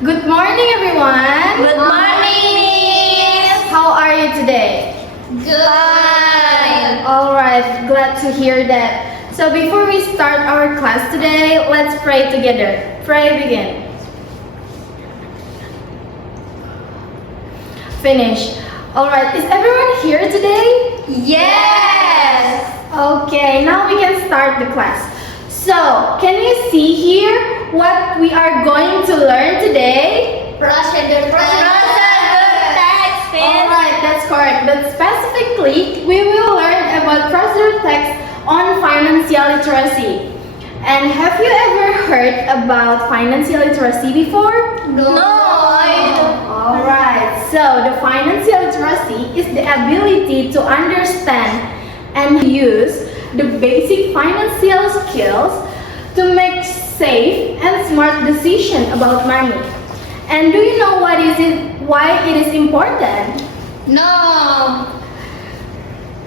Good morning, everyone. Good morning, Miss. How are you today? Good. All right, glad to hear that. So before we start our class today, let's pray together. Pray, begin. Finish. All right, is everyone here today? Yes. Okay, now we can start the class. So, can you see here what we are going to learn today? Procedure text, Miss. Alright, that's correct. But specifically, we will learn about procedure text on financial literacy. And have you ever heard about financial literacy before? No. Alright, so the financial literacy is the ability to understand and use the basic financial skills to make safe and smart decisions about money. And do you know why it is important? No.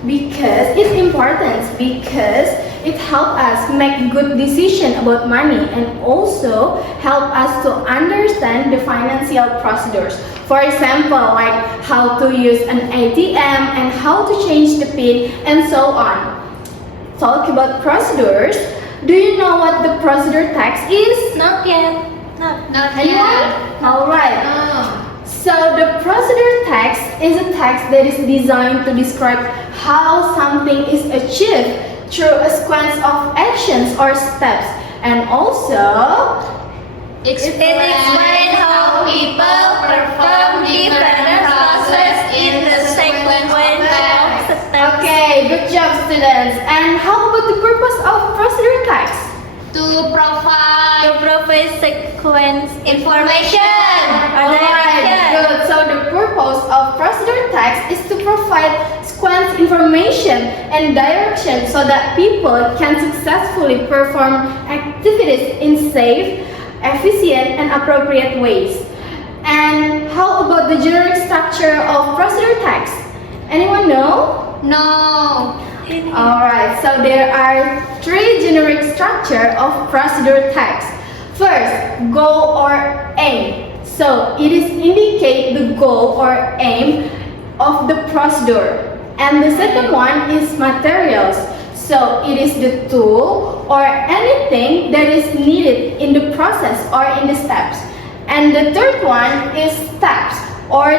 Because it's important because it helps us make good decisions about money and also help us to understand the financial procedures. For example, like how to use an ATM and how to change the PIN and so on. Talk about procedures. Do you know what the procedure text is? Not yet. Not Anyone? Alright. No. So the procedure text is a text that is designed to describe how something is achieved through a sequence of actions or steps, and also It explains how people perform different process in the sequence of steps. okay, good job students. And how about the purpose of procedure text? To provide sequence information or Alright, direction. good. So the purpose of procedure text is to provide sequence information and direction so that people can successfully perform activities in safe, efficient, and appropriate ways. And how about the generic structure of procedure text? Anyone know? No. Alright, so there are three generic structure of procedure text. First, goal or aim. So it is indicate the goal or aim of the procedure. And the second one is materials. So it is the tool or anything that is needed in the process or in the steps. And the third one is steps or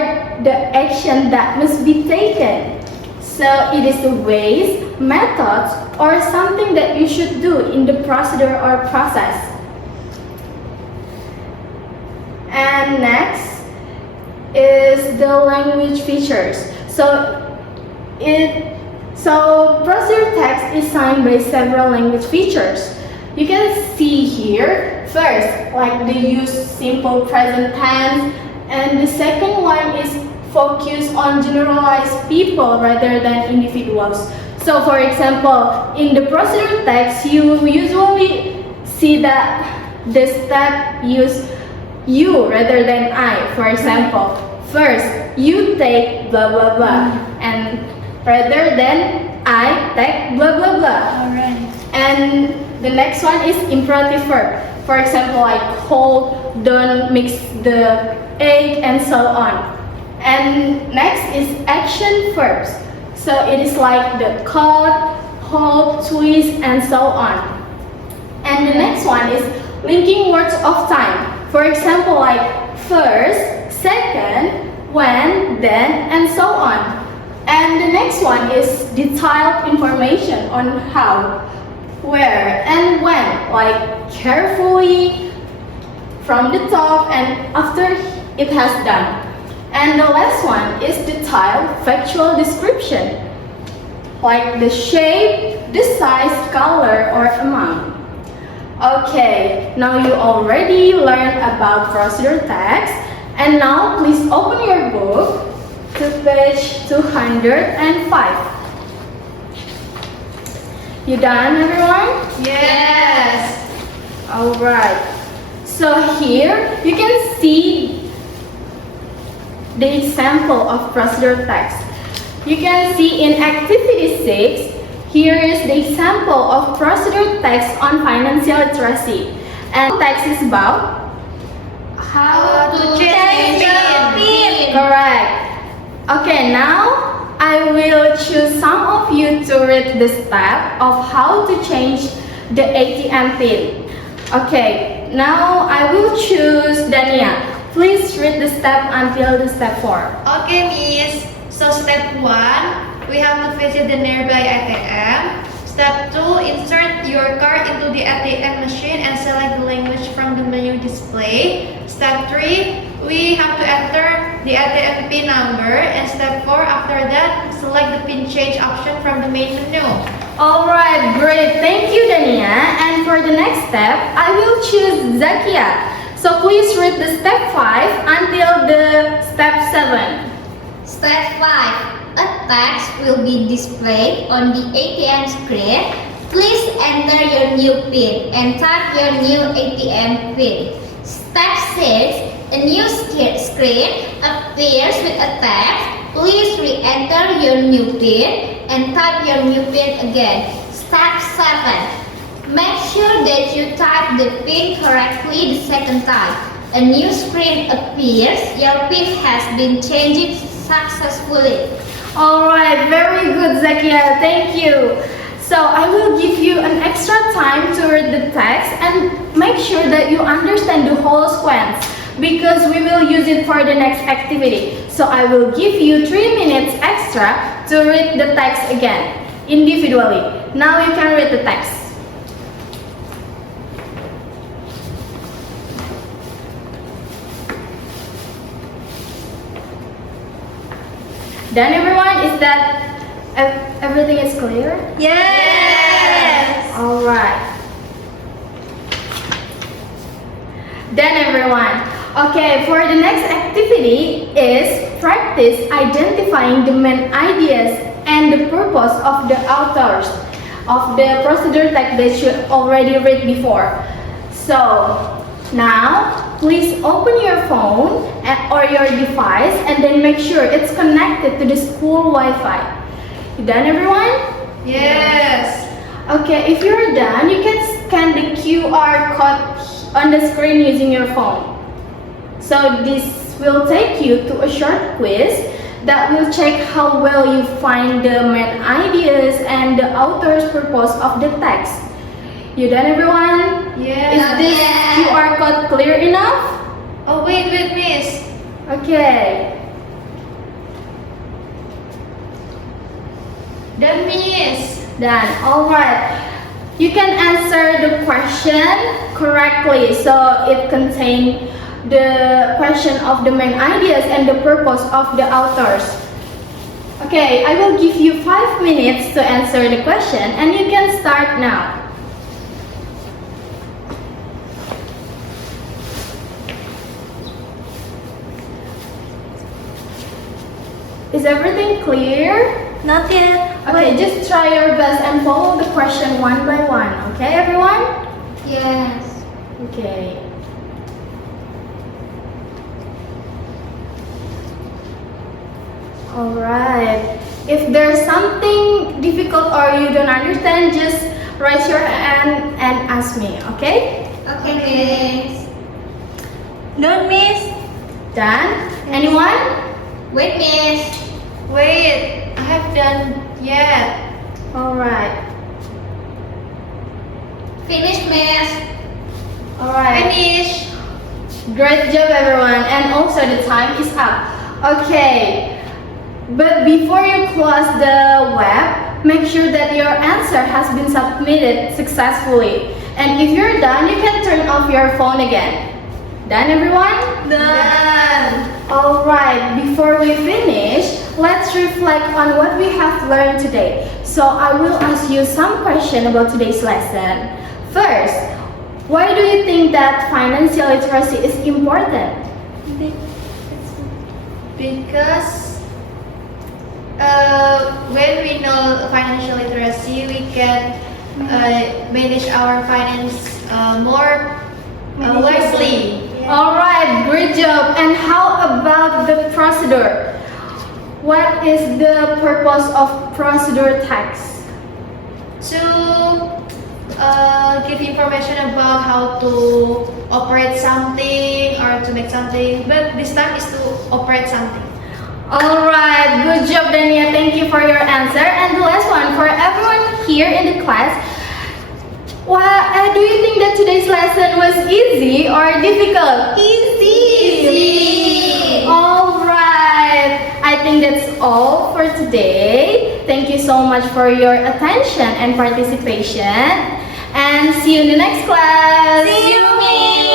the action that must be taken. So it is the ways, methods, or something that you should do in the procedure or process. And next is the language features. So procedure text is signed by several language features. You can see here first, like the use simple present tense, and the second one is focus on generalized people rather than individuals. So for example, in the procedure text, you usually see that the step use you rather than I. For example, first, you take blah blah blah, and rather than I take blah blah blah. Alright. And the next one is imperative verb. For example, like hold, don't, mix the egg, and so on. And next is action verbs. So it is like the cut, hold, twist, and so on. And the next one is linking words of time. For example, like first, second, when, then, and so on. And the next one is detailed information on how, where, and when, like carefully, from the top, and after it has done. And the last one is detailed factual description, like the shape, the size, color, or amount. Okay, now you already learned about procedure text, and now please open your book to page 205. You done, everyone? Yes. Alright. So here you can see the example of procedure text. You can see in activity 6, here is the example of procedure text on financial literacy. And text is about How to change your PIN. Correct. Okay, now I will choose some of you to read the step of how to change the ATM PIN. Okay, now I will choose Dania. Please read the step until the step 4. Okay, Miss. So step 1, we have to visit the nearby ATM. Step 2, insert your card into the ATM machine and select the language from the menu display. Step 3, we have to enter the ATM PIN number. And step 4, after that, select the PIN change option from the main menu. Alright, great. Thank you, Dania. And for the next step, I will choose Zakia. So please read the step 5 until the step 7. Step 5. A text will be displayed on the ATM screen. Please enter your new PIN and type your new ATM PIN. Step 6. A new screen appears with a text. Please re-enter your new PIN and type your new PIN again. Step 7. Make sure that you type the PIN correctly the second time. A new screen appears. Your PIN has been changed successfully. Alright, very good, Zakia. Thank you. So I will give you an extra time to read the text and make sure that you understand the whole sequence because we will use it for the next activity. So I will give you 3 minutes extra to read the text again, individually. Now you can read the text. Done, everyone? Is that everything is clear? Yes! Alright. Done, everyone. Okay, for the next activity is practice identifying the main ideas and the purpose of the authors of the procedure text that you already read before. So, now, please open your phone or your device and then make sure it's connected to the school Wi-Fi. You done, everyone? Yes! Okay, if you're done, you can scan the QR code on the screen using your phone. So this will take you to a short quiz that will check how well you find the main ideas and the author's purpose of the text. You done, everyone? Yes! Is this QR code clear enough? Oh, wait, Miss. Okay. Done, Miss. Done. Alright. You can answer the question correctly. So it contains the question of the main ideas and the purpose of the authors. Okay, I will give you 5 minutes to answer the question and you can start now. Is everything clear? Not yet. Okay, just try your best and follow the question one by one. Okay, everyone? Yes. Okay. Alright. If there's something difficult or you don't understand, just raise your hand and ask me, okay? Okay, Miss. Done, Miss. Done? Anyone? Wait, Miss. Wait, I have done yet. Alright. Finish, Miss. Alright. Finish. Great job, everyone. And also the time is up. Okay. But before you close the web, make sure that your answer has been submitted successfully. And if you're done, you can turn off your phone again. Done, everyone? Done. Alright, before we finish, let's reflect on what we have learned today. So I will ask you some questions about today's lesson. First, why do you think that financial literacy is important? Because when we know financial literacy, we can manage our finance more wisely. Alright, great job. And how about the procedure? What is the purpose of procedure text? To give information about how to operate something or to make something, but this time is to operate something. Alright, good job Dania. Thank you for your answer. And the last one, for everyone here in the class, do you think that today's lesson was easy or difficult? Easy. Alright, I think that's all for today. Thank you so much for your attention and participation. And see you in the next class. See you, Miss.